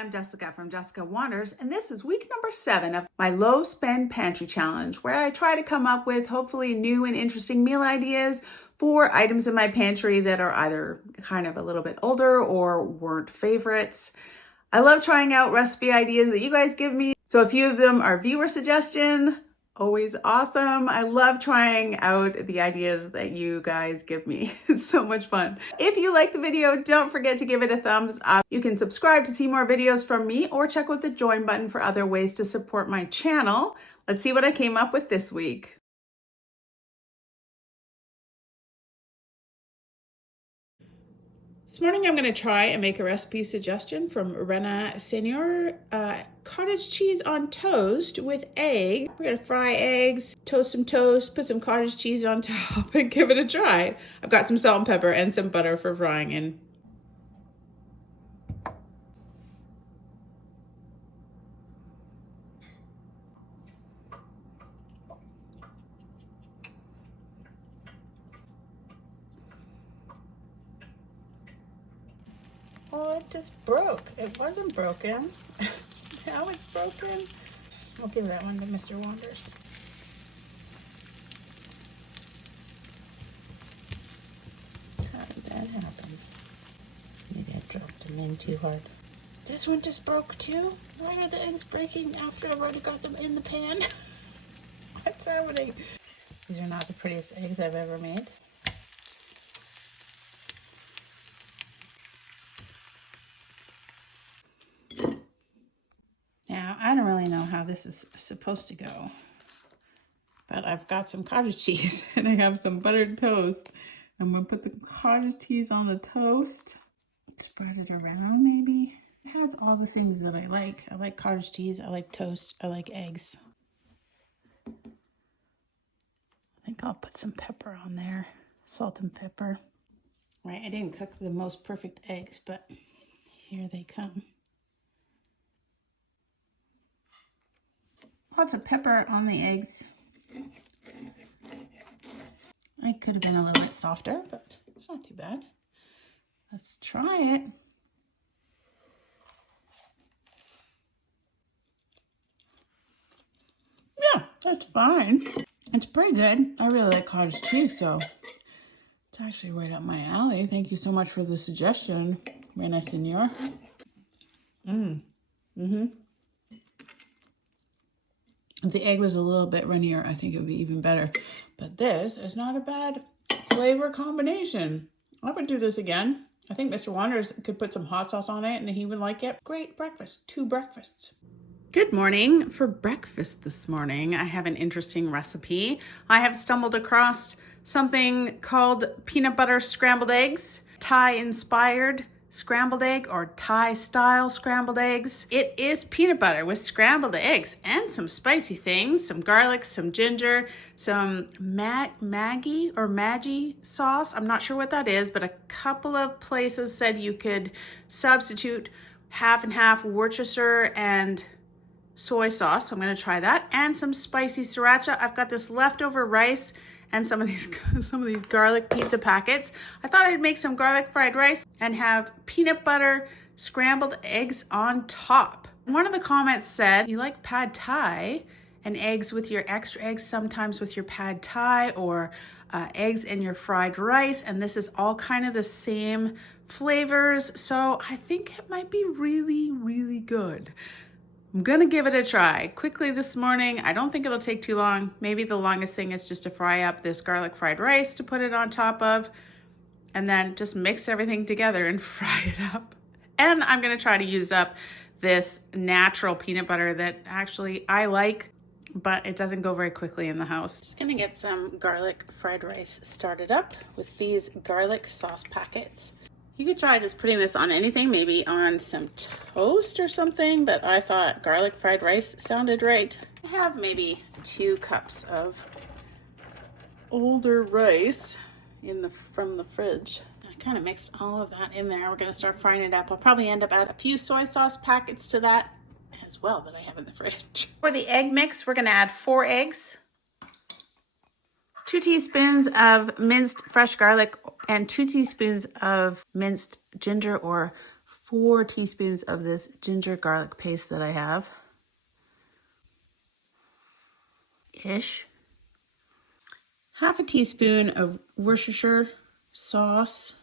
I'm Jessica from Jessica Wanders, and this is week number 7 of my low spend pantry challenge, where I try to come up with hopefully new and interesting meal ideas for items in my pantry that are either kind of a little bit older or weren't favorites. I love trying out recipe ideas that you guys give me. So a few of them are viewer suggestion. Always awesome. I love trying out the ideas that you guys give me. It's so much fun. If you like the video, don't forget to give it a thumbs up. You can subscribe to see more videos from me or check out the join button for other ways to support my channel. Let's see what I came up with this week. This morning I'm going to try and make a recipe suggestion from Rena Senior. Cottage cheese on toast with egg. We're going to fry eggs, toast some toast, put some cottage cheese on top and give it a try. I've got some salt and pepper and some butter for frying in. Oh, it just broke. It wasn't broken. Now it's broken. I'll give that one to Mr. Wanders. How did that happen? Maybe I dropped them in too hard. This one just broke too? Why are the eggs breaking after I've already got them in the pan? What's happening? These are not the prettiest eggs I've ever made. Now, I don't really know how this is supposed to go, but I've got some cottage cheese and I have some buttered toast. I'm gonna put some cottage cheese on the toast, spread it around maybe. It has all the things that I like. I like cottage cheese, I like toast, I like eggs. I think I'll put some pepper on there, salt and pepper. Right, I didn't cook the most perfect eggs, but here they come. Lots of pepper on the eggs. I could have been a little bit softer, but it's not too bad. Let's try it. Yeah, that's fine. It's pretty good. I really like cottage cheese, so it's actually right up my alley. Thank you so much for the suggestion, Rena Senior. If the egg was a little bit runnier, I think it would be even better. But this is not a bad flavor combination. I would do this again. I think Mr. Wanders could put some hot sauce on it and he would like it. Great breakfast. 2 breakfasts. Good morning. For breakfast this morning, I have an interesting recipe. I have stumbled across something called peanut butter scrambled eggs, Thai-inspired scrambled egg or Thai style scrambled eggs. It is peanut butter with scrambled eggs and some spicy things, some garlic, some ginger, some Maggi sauce. I'm not sure what that is, but a couple of places said you could substitute half and half Worcestershire and soy sauce. So I'm going to try that, and some spicy sriracha. I've got this leftover rice and some of these garlic pizza packets. I thought I'd make some garlic fried rice and have peanut butter scrambled eggs on top. One of the comments said you like pad thai and eggs with your extra eggs, sometimes with your pad thai, or eggs in your fried rice, and this is all kind of the same flavors, so I think it might be really, really good. I'm gonna give it a try quickly this morning. I don't think it'll take too long. Maybe the longest thing is just to fry up this garlic fried rice to put it on top of, and then just mix everything together and fry it up. And I'm gonna try to use up this natural peanut butter that actually I like, but it doesn't go very quickly in the house. Just gonna get some garlic fried rice started up with these garlic sauce packets. You could try just putting this on anything, maybe on some toast or something, but I thought garlic fried rice sounded right. I have maybe 2 cups of older rice from the fridge. I kind of mixed all of that in there. We're gonna start frying it up. I'll probably end up adding a few soy sauce packets to that as well that I have in the fridge. For the egg mix, we're gonna add 4 eggs, 2 teaspoons of minced fresh garlic, and 2 teaspoons of minced ginger or 4 teaspoons of this ginger garlic paste that I have. Ish. Half a teaspoon of Worcestershire sauce.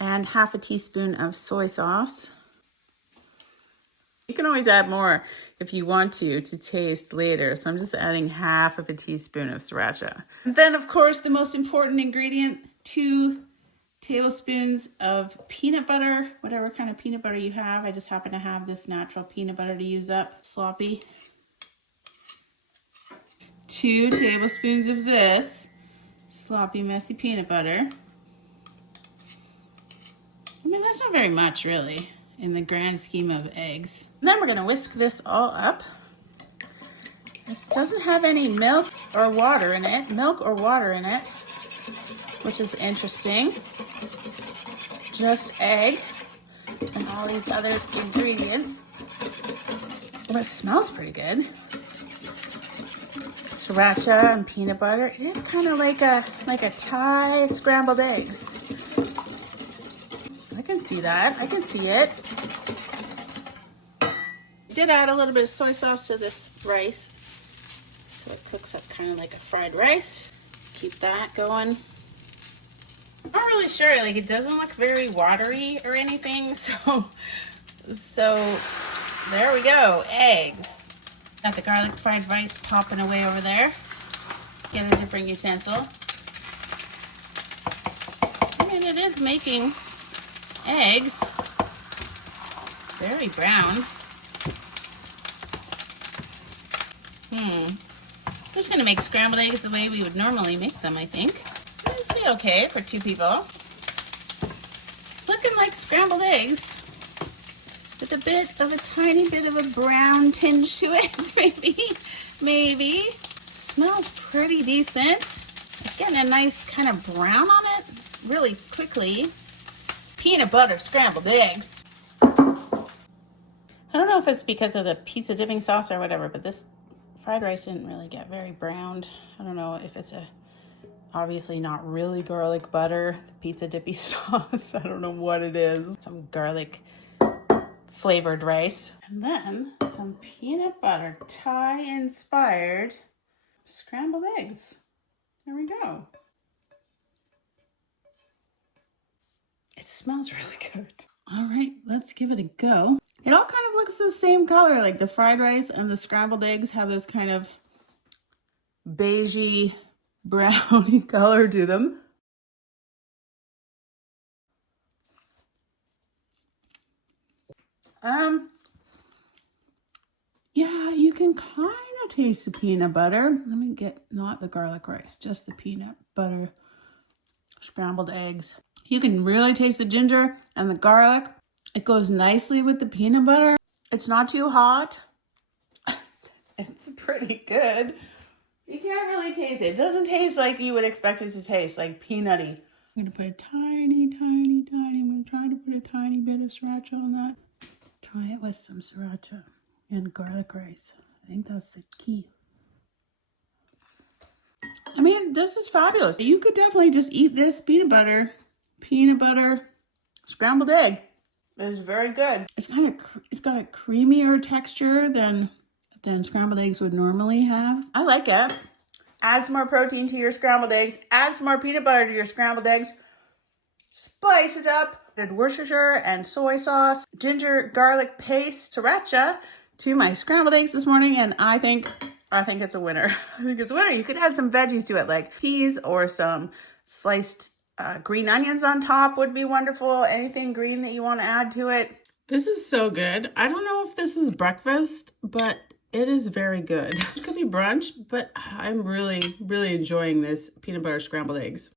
And half a teaspoon of soy sauce. You can always add more if you want to taste later. So I'm just adding half of a teaspoon of sriracha. And then of course the most important ingredient, 2 tablespoons of peanut butter, whatever kind of peanut butter you have. I just happen to have this natural peanut butter to use up, sloppy. 2 tablespoons of this sloppy, messy peanut butter. I mean, that's not very much really in the grand scheme of eggs. And then we're gonna whisk this all up. It doesn't have any milk or water in it, which is interesting. Just egg and all these other ingredients. But it smells pretty good. Sriracha and peanut butter. It is kind of like a Thai scrambled eggs. I can see that. I can see it. Did add a little bit of soy sauce to this rice, so it cooks up kind of like a fried rice. Keep that going. I'm not really sure, like it doesn't look very watery or anything, so there we go, eggs. Got the garlic fried rice popping away over there. Get a different utensil. I mean, it is making eggs. Very brown. I'm just gonna make scrambled eggs the way we would normally make them, I think. This will be okay for 2 people. Looking like scrambled eggs with a tiny bit of a brown tinge to it, maybe. Smells pretty decent. It's getting a nice kind of brown on it really quickly. Peanut butter scrambled eggs. I don't know if it's because of the pizza dipping sauce or whatever, but this fried rice didn't really get very browned. I don't know if it's obviously not really garlic butter, the pizza dippy sauce. I don't know what it is. Some garlic flavored rice. And then some peanut butter Thai inspired scrambled eggs. There we go. It smells really good. All right, let's give it a go. It all kind of looks the same color, like the fried rice and the scrambled eggs have this kind of beigey brown color to them. Yeah, you can kind of taste the peanut butter. Let me get not the garlic rice, just the peanut butter scrambled eggs. You can really taste the ginger and the garlic. It goes nicely with the peanut butter. It's not too hot. It's pretty good. You can't really taste it. It doesn't taste like you would expect it to taste, like peanutty. I'm gonna put a tiny, I'm gonna try to put a tiny bit of sriracha on that. Try it with some sriracha and garlic rice. I think that's the key. I mean, this is fabulous. You could definitely just eat this peanut butter scrambled egg. It's very good. It's got a creamier texture than scrambled eggs would normally have. I like it. Add some more protein to your scrambled eggs. Add some more peanut butter to your scrambled eggs. Spice it up. Add Worcestershire and soy sauce, ginger garlic paste, sriracha to my scrambled eggs this morning, and I think it's a winner. I think it's a winner. You could add some veggies to it, like peas or some sliced green onions on top would be wonderful. Anything green that you want to add to it. This is so good. I don't know if this is breakfast, but it is very good. It could be brunch, but I'm really, really enjoying this peanut butter scrambled eggs.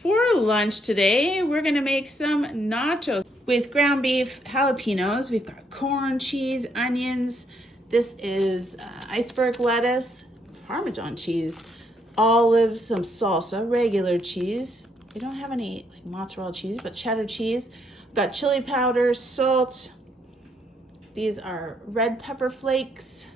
For lunch today, we're gonna make some nachos with ground beef, jalapenos. We've got corn, cheese, onions. This is iceberg lettuce, Parmesan cheese, olives, some salsa, regular cheese. We don't have any like mozzarella cheese, but cheddar cheese. We've got chili powder, salt. These are red pepper flakes,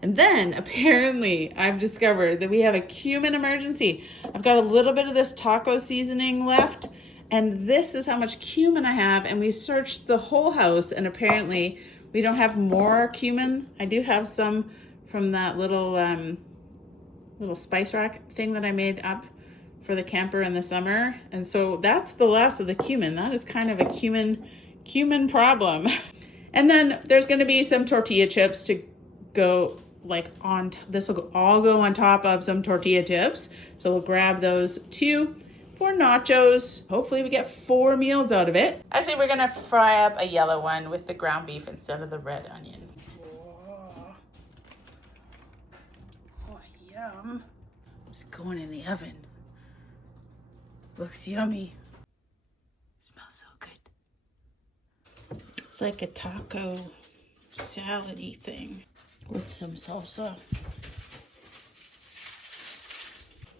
And then apparently I've discovered that we have a cumin emergency. I've got a little bit of this taco seasoning left, and this is how much cumin I have. And we searched the whole house, and apparently we don't have more cumin. I do have some from that little spice rack thing that I made up for the camper in the summer. And so that's the last of the cumin. That is kind of a cumin problem. And then there's going to be some tortilla chips to go like on, this will all go on top of some tortilla chips. So we'll grab those too for nachos. Hopefully we get 4 meals out of it. Actually, we're gonna fry up a yellow one with the ground beef instead of the red onion. Oh, yum. It's going in the oven. Looks yummy. Smells so good. It's like a taco salad-y thing with some salsa.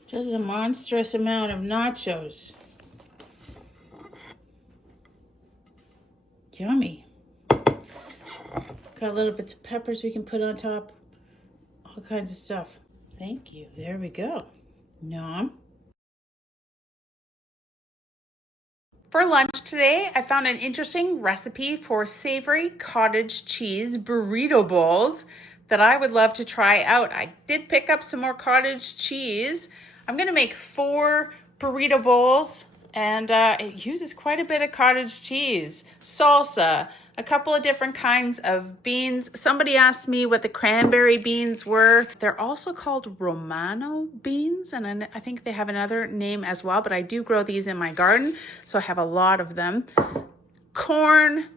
Just a monstrous amount of nachos. Yummy. Got little bits of peppers we can put on top. All kinds of stuff. Thank you. There we go. Nom. For lunch today, I found an interesting recipe for savory cottage cheese burrito bowls that I would love to try out. I did pick up some more cottage cheese. I'm gonna make 4 burrito bowls, and it uses quite a bit of cottage cheese, salsa, a couple of different kinds of beans. Somebody asked me what the cranberry beans were. They're also called Romano beans, and I think they have another name as well, but I do grow these in my garden, so I have a lot of them. Corn,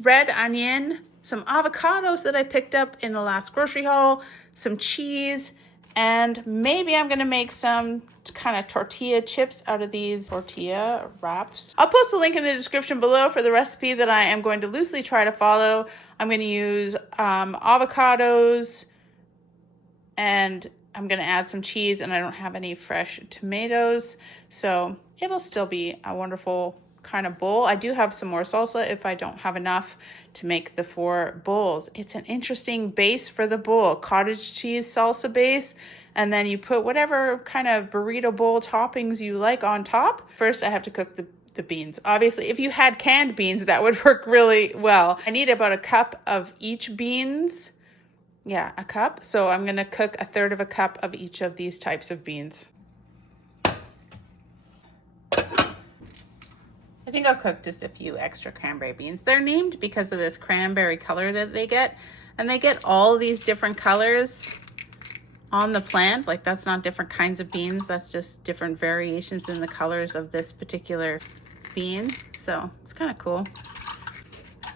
red onion, some avocados that I picked up in the last grocery haul, some cheese, and maybe I'm gonna make some kind of tortilla chips out of these tortilla wraps. I'll post a link in the description below for the recipe that I am going to loosely try to follow. I'm gonna use avocados, and I'm gonna add some cheese, and I don't have any fresh tomatoes, so it'll still be a wonderful kind of bowl. I do have some more salsa if I don't have enough to make the 4 bowls. It's an interesting base for the bowl, cottage cheese salsa base, and then you put whatever kind of burrito bowl toppings you like on top. First, I have to cook the beans. Obviously, if you had canned beans, that would work really well. I need about a cup of each beans. Yeah, a cup. So I'm gonna cook 1/3 of a cup of each of these types of beans. I think I'll cook just a few extra cranberry beans. They're named because of this cranberry color that they get, and they get all these different colors on the plant. Like, that's not different kinds of beans, that's just different variations in the colors of this particular bean. So it's kind of cool.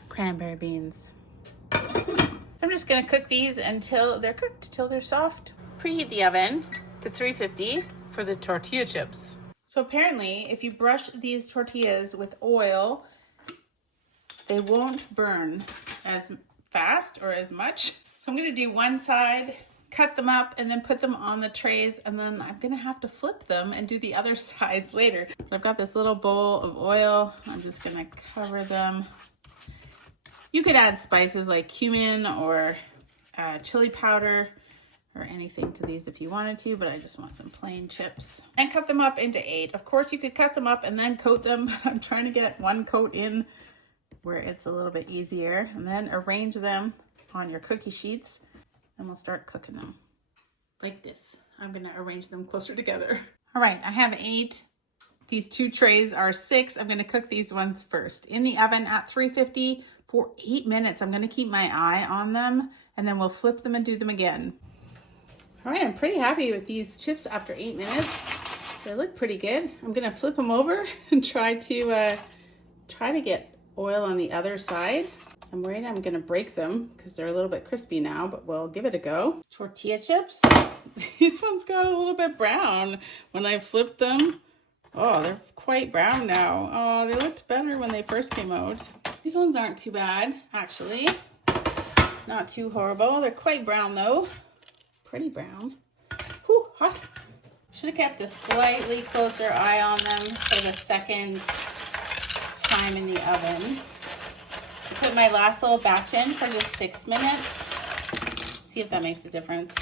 Cranberry beans. I'm just gonna cook these until they're cooked, till they're soft. Preheat the oven to 350 for the tortilla chips. So apparently, if you brush these tortillas with oil, they won't burn as fast or as much. So I'm gonna do one side, cut them up, and then put them on the trays, and then I'm gonna have to flip them and do the other sides later. I've got this little bowl of oil. I'm just gonna cover them. You could add spices like cumin or chili powder or anything to these if you wanted to, but I just want some plain chips. And cut them up into 8. Of course, you could cut them up and then coat them, but I'm trying to get one coat in where it's a little bit easier. And then arrange them on your cookie sheets, and we'll start cooking them like this. I'm gonna arrange them closer together. All right, I have 8. These 2 trays are 6. I'm gonna cook these ones first. In the oven at 350 for 8 minutes. I'm gonna keep my eye on them, and then we'll flip them and do them again. All right, I'm pretty happy with these chips after 8 minutes. They look pretty good. I'm gonna flip them over and try to get oil on the other side. I'm worried I'm gonna break them because they're a little bit crispy now, but we'll give it a go. Tortilla chips. These ones got a little bit brown when I flipped them. Oh, they're quite brown now. Oh, they looked better when they first came out. These ones aren't too bad, actually. Not too horrible. They're quite brown though. Pretty brown. Whew, hot. Should have kept a slightly closer eye on them for the second time in the oven. I put my last little batch in for just 6 minutes. See if that makes a difference.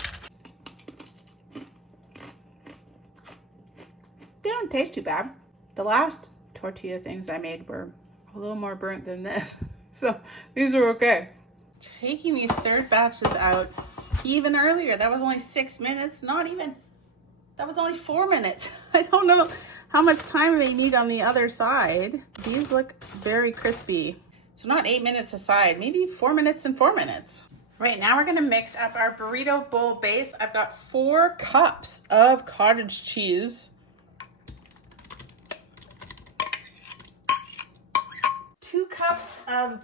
They don't taste too bad. The last tortilla things I made were a little more burnt than this. So these are okay. Taking these third batches out even earlier. That was only 6 minutes. Not even. That was only 4 minutes. I don't know how much time they need on the other side. These look very crispy. So not 8 minutes aside, maybe 4 minutes and 4 minutes. Right now we're gonna mix up our burrito bowl base. I've got 4 cups of cottage cheese. 2 cups of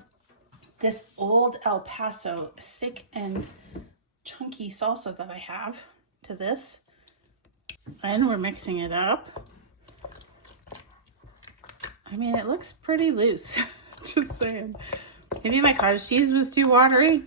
this old El Paso thick and chunky salsa that I have to this. And we're mixing it up. I mean, it looks pretty loose, just saying. Maybe my cottage cheese was too watery.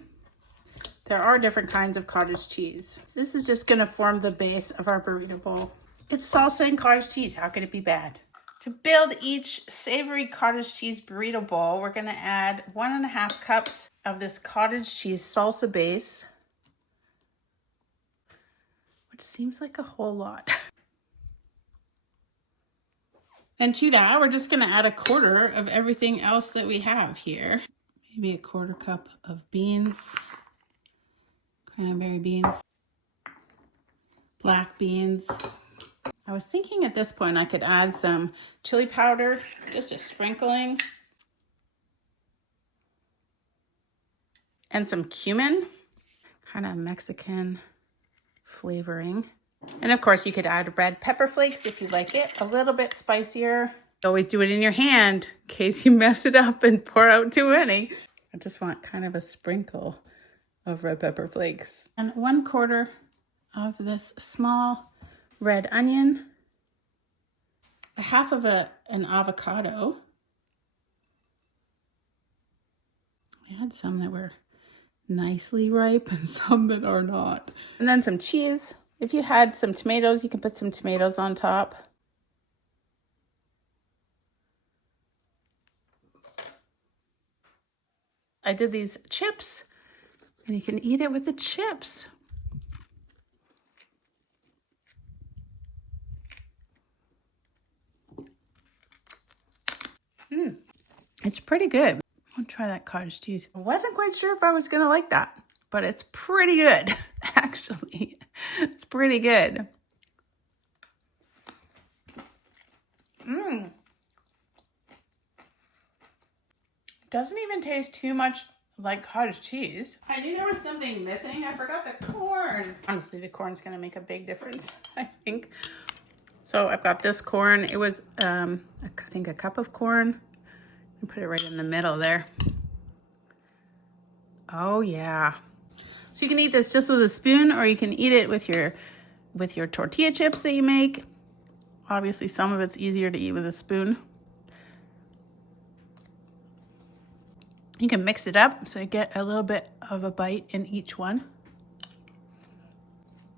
There are different kinds of cottage cheese. So this is just gonna form the base of our burrito bowl. It's salsa and cottage cheese, how could it be bad? To build each savory cottage cheese burrito bowl, we're gonna add 1.5 cups of this cottage cheese salsa base, which seems like a whole lot. And to that, we're just gonna add 1/4 of everything else that we have here. Maybe 1/4 cup of beans, cranberry beans, black beans. I was thinking at this point I could add some chili powder, just a sprinkling, and some cumin, kind of Mexican flavoring. And of course you could add red pepper flakes if you like it a little bit spicier. Always do it in your hand in case you mess it up and pour out too many. I just want kind of a sprinkle of red pepper flakes. And 1/4 of this small red onion, 1/2 of an avocado. I had some that were nicely ripe and some that are not. And then some cheese. If you had some tomatoes, you can put some tomatoes on top. I did these chips, and you can eat it with the chips. It's pretty good. I'll try that cottage cheese. I wasn't quite sure if I was gonna like that, but it's pretty good, actually. It's pretty good. Doesn't even taste too much like cottage cheese. I knew there was something missing. I forgot the corn. Honestly, the corn's gonna make a big difference, I think. So I've got this corn. It was, I think, a cup of corn. And put it right in the middle there. Oh yeah. So you can eat this just with a spoon, or you can eat it with your tortilla chips that you make. Obviously some of it's easier to eat with a spoon. You can mix it up so you get a little bit of a bite in each one.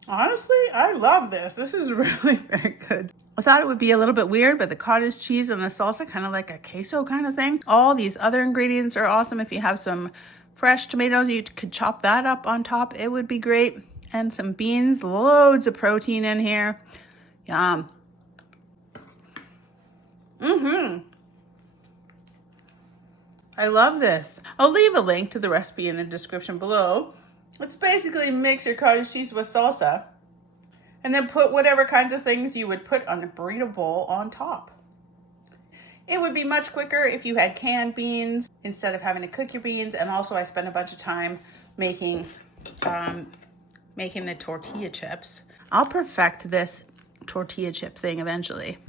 Honestly, I love this. This is really very good. I thought it would be a little bit weird, but the cottage cheese and the salsa, kind of like a queso kind of thing. All these other ingredients are awesome. If you have some fresh tomatoes, you could chop that up on top. It would be great. And some beans, loads of protein in here. Yum. I love this. I'll leave a link to the recipe in the description below. It's basically mix your cottage cheese with salsa and then put whatever kinds of things you would put on a burrito bowl on top. It would be much quicker if you had canned beans instead of having to cook your beans. And also I spent a bunch of time making the tortilla chips. I'll perfect this tortilla chip thing eventually.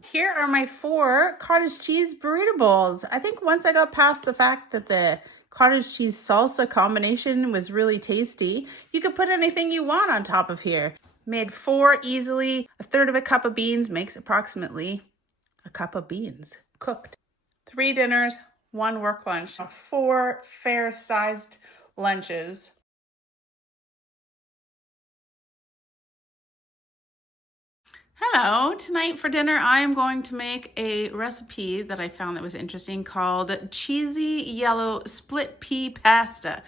Here are my 4 cottage cheese burrito bowls. I think once I got past the fact that the cottage cheese salsa combination was really tasty, you could put anything you want on top of here. Made 4 easily. 1/3 of a cup of beans makes approximately a cup of beans cooked. 3 dinners, 1 work lunch, 4 fair-sized lunches. Hello, tonight for dinner I am going to make a recipe that I found that was interesting called cheesy yellow split pea pasta.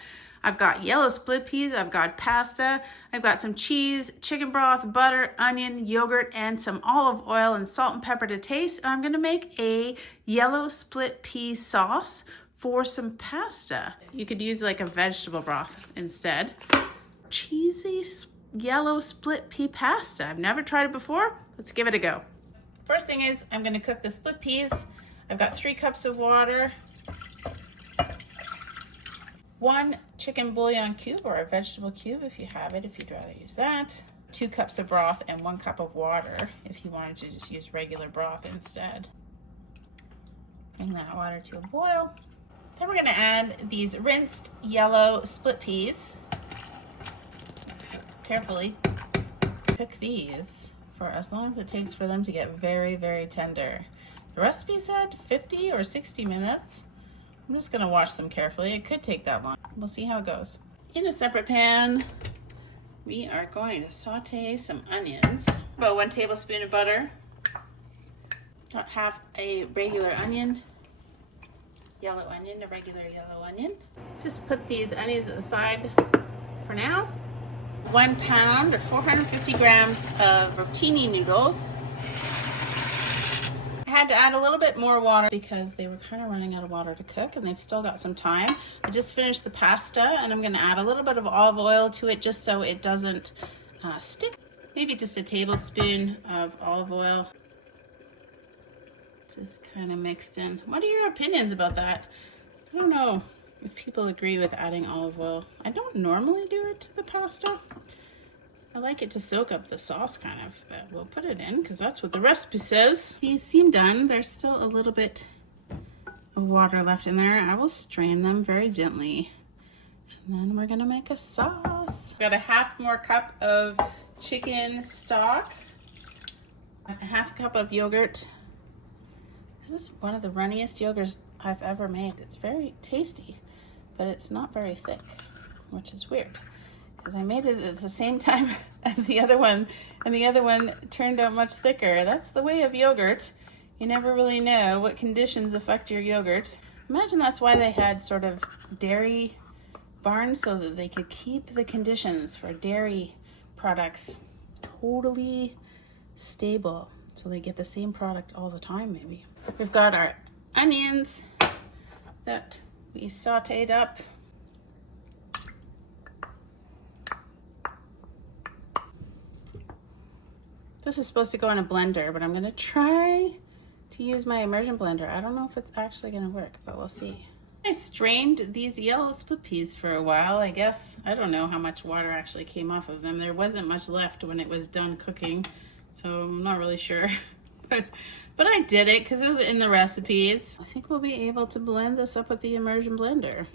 I've got yellow split peas, I've got pasta, I've got some cheese, chicken broth, butter, onion, yogurt, and some olive oil and salt and pepper to taste. And I'm gonna make a yellow split pea sauce for some pasta. You could use like a vegetable broth instead. Cheesy yellow split pea pasta. I've never tried it before. Let's give it a go. First thing is I'm gonna cook the split peas. I've got 3 cups of water, 1 chicken bouillon cube or a vegetable cube if you have it, if you'd rather use that, 2 cups of broth, and 1 cup of water if you wanted to just use regular broth instead. Bring that water to a boil. Then we're gonna add these rinsed yellow split peas. Carefully cook these for as long as it takes for them to get very, very tender. The recipe said 50 or 60 minutes. I'm just gonna watch them carefully. It could take that long. We'll see how it goes. In a separate pan, we are going to saute some onions. About 1 tablespoon of butter. Got half a regular onion. Yellow onion, a regular yellow onion. Just put these onions aside for now. 1 pound or 450 grams of rotini noodles. I had to add a little bit more water because they were kind of running out of water to cook and they've still got some time. I just finished the pasta and I'm going to add a little bit of olive oil to it just so it doesn't stick. Maybe just a tablespoon of olive oil. Just kind of mixed in. What are your opinions about that? I don't know if people agree with adding olive oil. I don't normally do it to the pasta. I like it to soak up the sauce kind of, but we'll put it in because that's what the recipe says. These seem done. There's still a little bit of water left in there. I will strain them very gently. And then we're gonna make a sauce. Got a half more cup of chicken stock, a half cup of yogurt. This is one of the runniest yogurts I've ever made. It's very tasty, but it's not very thick, which is weird. Because I made it at the same time as the other one, and the other one turned out much thicker. That's the way of yogurt. You never really know what conditions affect your yogurt. Imagine that's why they had sort of dairy barns, so that they could keep the conditions for dairy products totally stable, so they get the same product all the time maybe. We've got our onions that we sauteed up. This is supposed to go in a blender, but I'm gonna try to use my immersion blender. I don't know if it's actually gonna work, but we'll see. I strained these yellow split peas for a while, I guess. I don't know how much water actually came off of them. There wasn't much left when it was done cooking, so I'm not really sure. But I did it because it was in the recipes. I think we'll be able to blend this up with the immersion blender.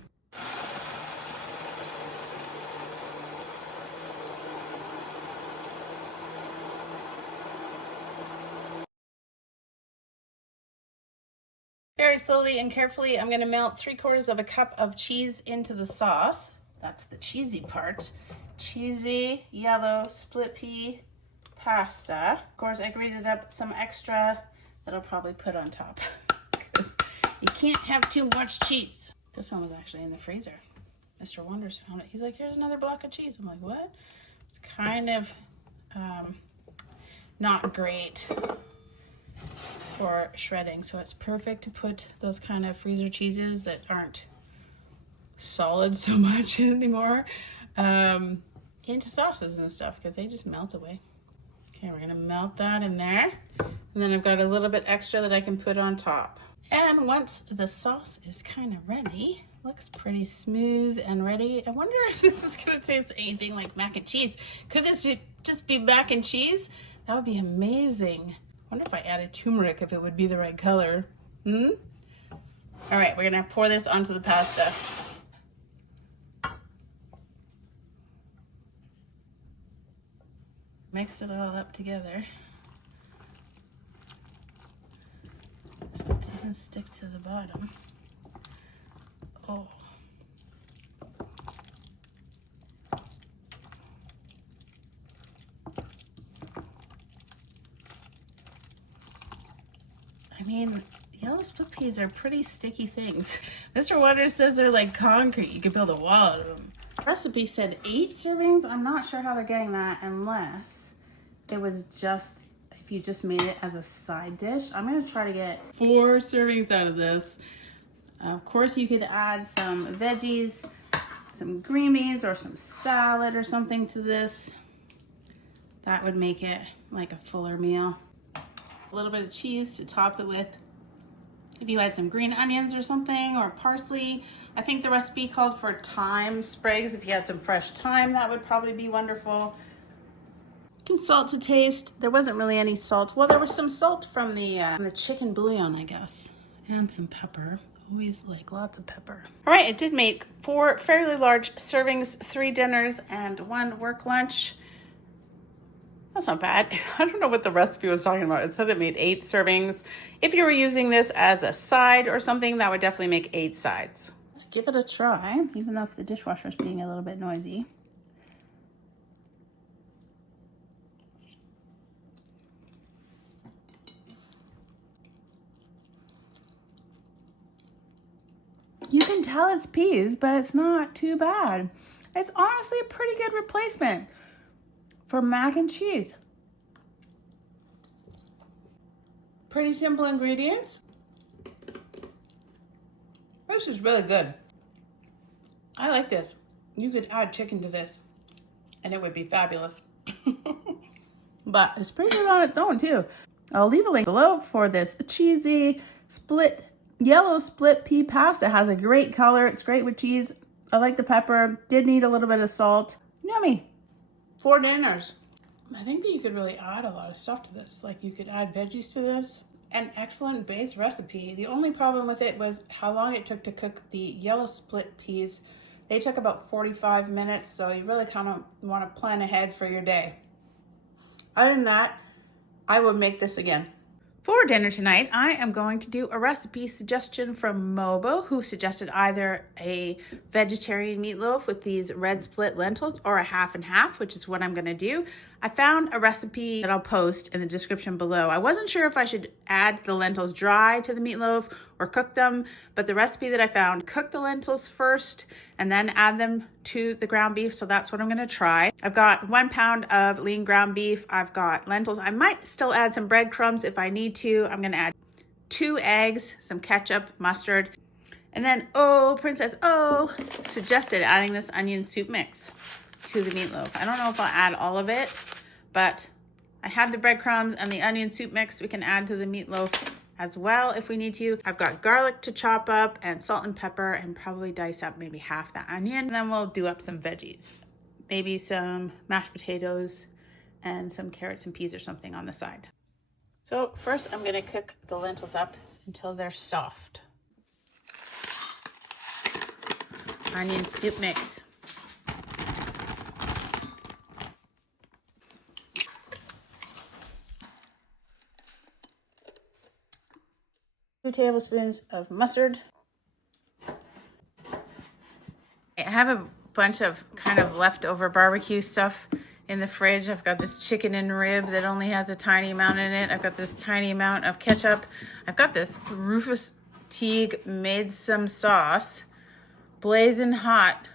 Very slowly and carefully, I'm going to melt 3/4 cup of cheese into the sauce. That's the cheesy part. Cheesy yellow split pea pasta. Of course, I grated up some extra that I'll probably put on top because you can't have too much cheese. This one was actually in the freezer. Mr. Wonders found it. He's like, here's another block of cheese. I'm like, what? It's kind of not great for shredding, so it's perfect to put those kind of freezer cheeses that aren't solid so much anymore into sauces and stuff because they just melt away. Okay, we're gonna melt that in there, and then I've got a little bit extra that I can put on top. And once the sauce is kind of ready, looks pretty smooth and ready. I wonder if this is gonna taste anything like mac and cheese. Could this just be mac and cheese? That would be amazing. I wonder if I added turmeric, if it would be the right color. All right, we're gonna pour this onto the pasta. Mix it all up together. So it doesn't stick to the bottom. Oh. I mean, yellow split peas are pretty sticky things. Mr. Waters says they're like concrete. You could build a wall out of them. Recipe said 8 servings. I'm not sure how they're getting that unless it was just, if you just made it as a side dish. I'm gonna try to get 4 servings out of this. Of course, you could add some veggies, some green beans or some salad or something to this. That would make it like a fuller meal. A little bit of cheese to top it with. If you had some green onions or something, or parsley. I think the recipe called for thyme sprigs. If you had some fresh thyme, that would probably be wonderful. You can salt to taste. There wasn't really any salt. Well, there was some salt from the chicken bouillon, I guess, and some pepper. Always like lots of pepper. All right, it did make 4 fairly large servings, 3 dinners and 1 work lunch. That's not bad. I don't know what the recipe was talking about. It said it made 8 servings. If you were using this as a side or something, that would definitely make 8 sides. Let's give it a try, even though the dishwasher is being a little bit noisy. You can tell it's peas, but it's not too bad. It's honestly a pretty good replacement for mac and cheese. Pretty simple ingredients. This is really good. I like this. You could add chicken to this and it would be fabulous. But it's pretty good on its own too. I'll leave a link below for this cheesy yellow split pea pasta. It has a great color. It's great with cheese. I like the pepper. Did need a little bit of salt. Yummy. 4 dinners. I think that you could really add a lot of stuff to this. Like you could add veggies to this. An excellent base recipe. The only problem with it was how long it took to cook the yellow split peas. They took about 45 minutes, so you really kind of want to plan ahead for your day. Other than that, I would make this again. For dinner tonight, I am going to do a recipe suggestion from Mobo, who suggested either a vegetarian meatloaf with these red split lentils or a half and half, which is what I'm going to do. I found a recipe that I'll post in the description below. I wasn't sure if I should add the lentils dry to the meatloaf or cook them, but the recipe that I found, cook the lentils first and then add them to the ground beef. So that's what I'm going to try. I've got 1 pound of lean ground beef. I've got lentils. I might still add some breadcrumbs if I need to. I'm going to add 2 eggs, some ketchup, mustard, and then, oh, Princess O suggested adding this onion soup mix to the meatloaf. I don't know if I'll add all of it, but I have the breadcrumbs and the onion soup mix we can add to the meatloaf as well if we need to. I've got garlic to chop up and salt and pepper and probably dice up maybe half the onion. And then we'll do up some veggies, maybe some mashed potatoes and some carrots and peas or something on the side. So first I'm gonna cook the lentils up until they're soft. Onion soup mix. 2 tablespoons of mustard. I have a bunch of kind of leftover barbecue stuff in the fridge. I've got this chicken and rib that only has a tiny amount in it. I've got this tiny amount of ketchup. I've got this Rufus Teague made some sauce, blazing hot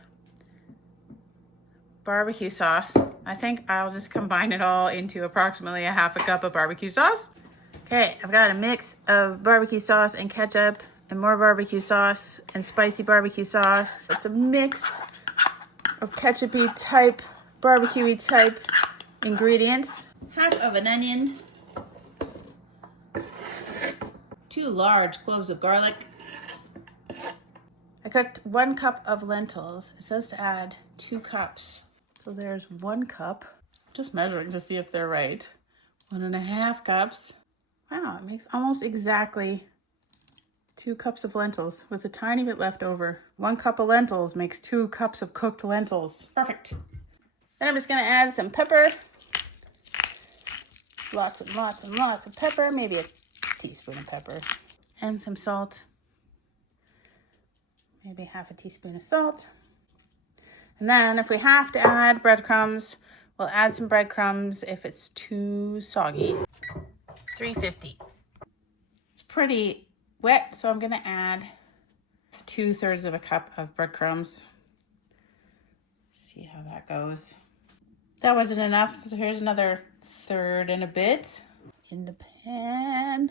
barbecue sauce. I think I'll just combine it all into approximately a half a cup of barbecue sauce. Okay, I've got a mix of barbecue sauce and ketchup and more barbecue sauce and spicy barbecue sauce. It's a mix of ketchup-y type, barbecue-y type ingredients. Half of an onion, 2 large cloves of garlic. I cooked 1 cup of lentils. It says to add 2 cups. So there's 1 cup. Just measuring to see if they're right. 1.5 cups. Wow, it makes almost exactly 2 cups of lentils with a tiny bit left over. 1 cup of lentils makes 2 cups of cooked lentils. Perfect. Then I'm just gonna add some pepper. Lots and lots and lots of pepper, maybe a teaspoon of pepper. And some salt. Maybe half a teaspoon of salt. And then if we have to add breadcrumbs, we'll add some breadcrumbs if it's too soggy. 350. It's pretty wet, so I'm gonna add 2/3 of a cup of breadcrumbs. that goes. That wasn't enough, so here's another third and a bit in the pan.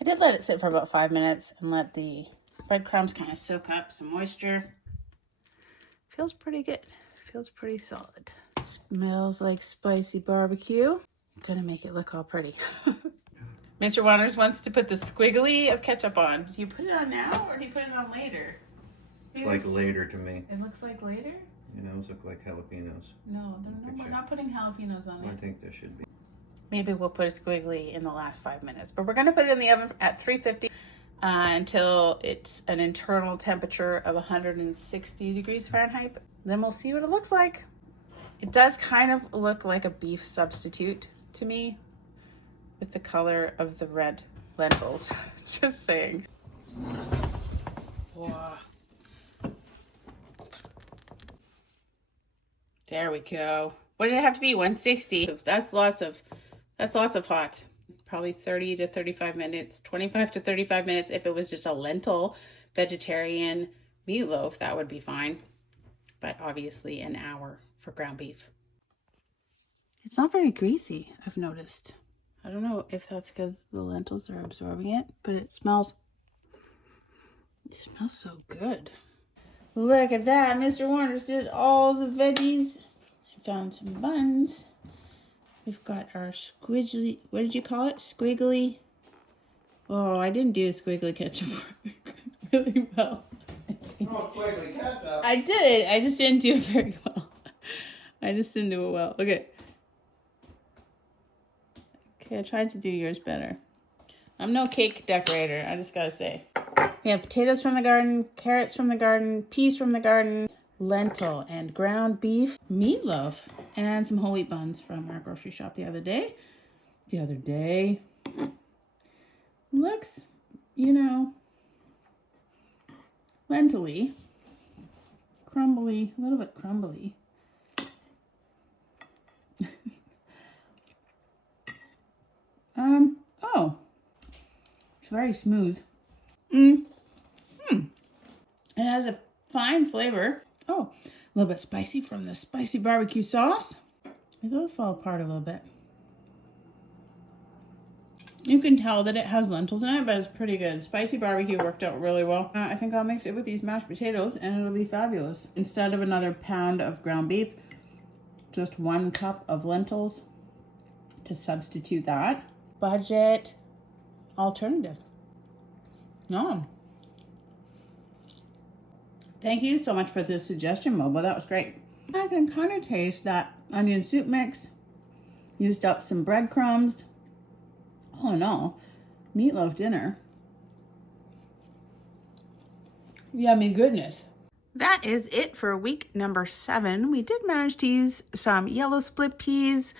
I did let it sit for about 5 minutes and let the breadcrumbs kind of soak up some moisture. Feels pretty good. Feels pretty solid. Smells like spicy barbecue. I'm gonna make it look all pretty. Mr. Wonders wants to put the squiggly of ketchup on. Do you put it on now or do you put it on later? It's like later to me. It looks like later? You know, those look like jalapenos. No, we're not putting jalapenos on it. I think there should be. Maybe we'll put a squiggly in the last 5 minutes, but we're gonna put it in the oven at 350 until it's an internal temperature of 160 degrees Fahrenheit. Then we'll see what it looks like. It does kind of look like a beef substitute to me with the color of the red lentils. Just saying. Wow. There we go. What did it have to be? 160. That's lots of hot. Probably 30 to 35 minutes, 25 to 35 minutes. If it was just a lentil vegetarian meatloaf, that would be fine. But obviously an hour for ground beef. It's not very greasy, I've noticed. I don't know if that's because the lentils are absorbing it, but it smells so good. Look at that. Mr. Wonders did all the veggies. I found some buns. We've got our squiggly, what did you call it? Squiggly. Oh, I didn't do squiggly ketchup really well. Oh, squiggly ketchup. I did it. I just didn't do it very well. I just didn't do it well. Okay. Okay, I tried to do yours better. I'm no cake decorator, I just gotta say. We have potatoes from the garden, carrots from the garden, peas from the garden, lentil and ground beef, meatloaf, and some whole wheat buns from our grocery shop the other day. Looks, you know, lentil-y, crumbly, a little bit crumbly. Oh, it's very smooth. It has a fine flavor. Oh, a little bit spicy from the spicy barbecue sauce. It does fall apart a little bit. You can tell that it has lentils in it, but it's pretty good. Spicy barbecue worked out really well. I think I'll mix it with these mashed potatoes and it'll be fabulous. Instead of another pound of ground beef, just 1 cup of lentils to substitute that. Budget alternative. No. Thank you so much for this suggestion, Mobo. That was great. I can kind of taste that onion soup mix. Used up some breadcrumbs. Oh no, meatloaf dinner. Yummy goodness. That is it for week number 7. We did manage to use some yellow split peas,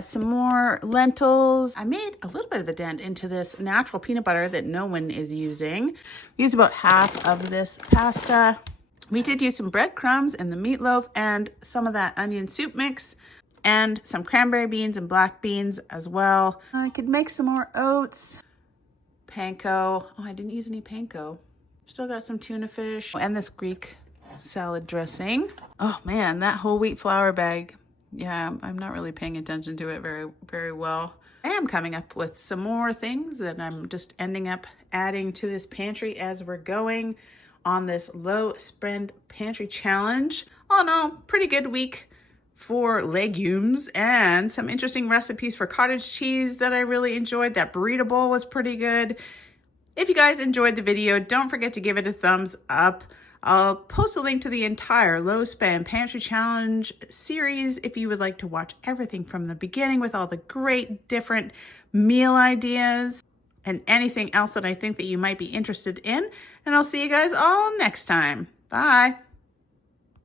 some more lentils. I made a little bit of a dent into this natural peanut butter that no one is using. We used about half of this pasta. We did use some breadcrumbs and the meatloaf and some of that onion soup mix and some cranberry beans and black beans as well. I could make some more oats, panko. Oh, I didn't use any panko. Still got some tuna fish and this Greek salad dressing. Oh man, that whole wheat flour bag. Yeah, I'm not really paying attention to it very well. I am coming up with some more things that I'm just ending up adding to this pantry as we're going on this low spend pantry challenge. All in all, pretty good week for legumes and some interesting recipes for cottage cheese that I really enjoyed. That burrito bowl was pretty good. If you guys enjoyed the video, don't forget to give it a thumbs up. I'll post a link to the entire low spend pantry challenge series if you would like to watch everything from the beginning with all the great different meal ideas and anything else that I think that you might be interested in. And I'll see you guys all next time. Bye.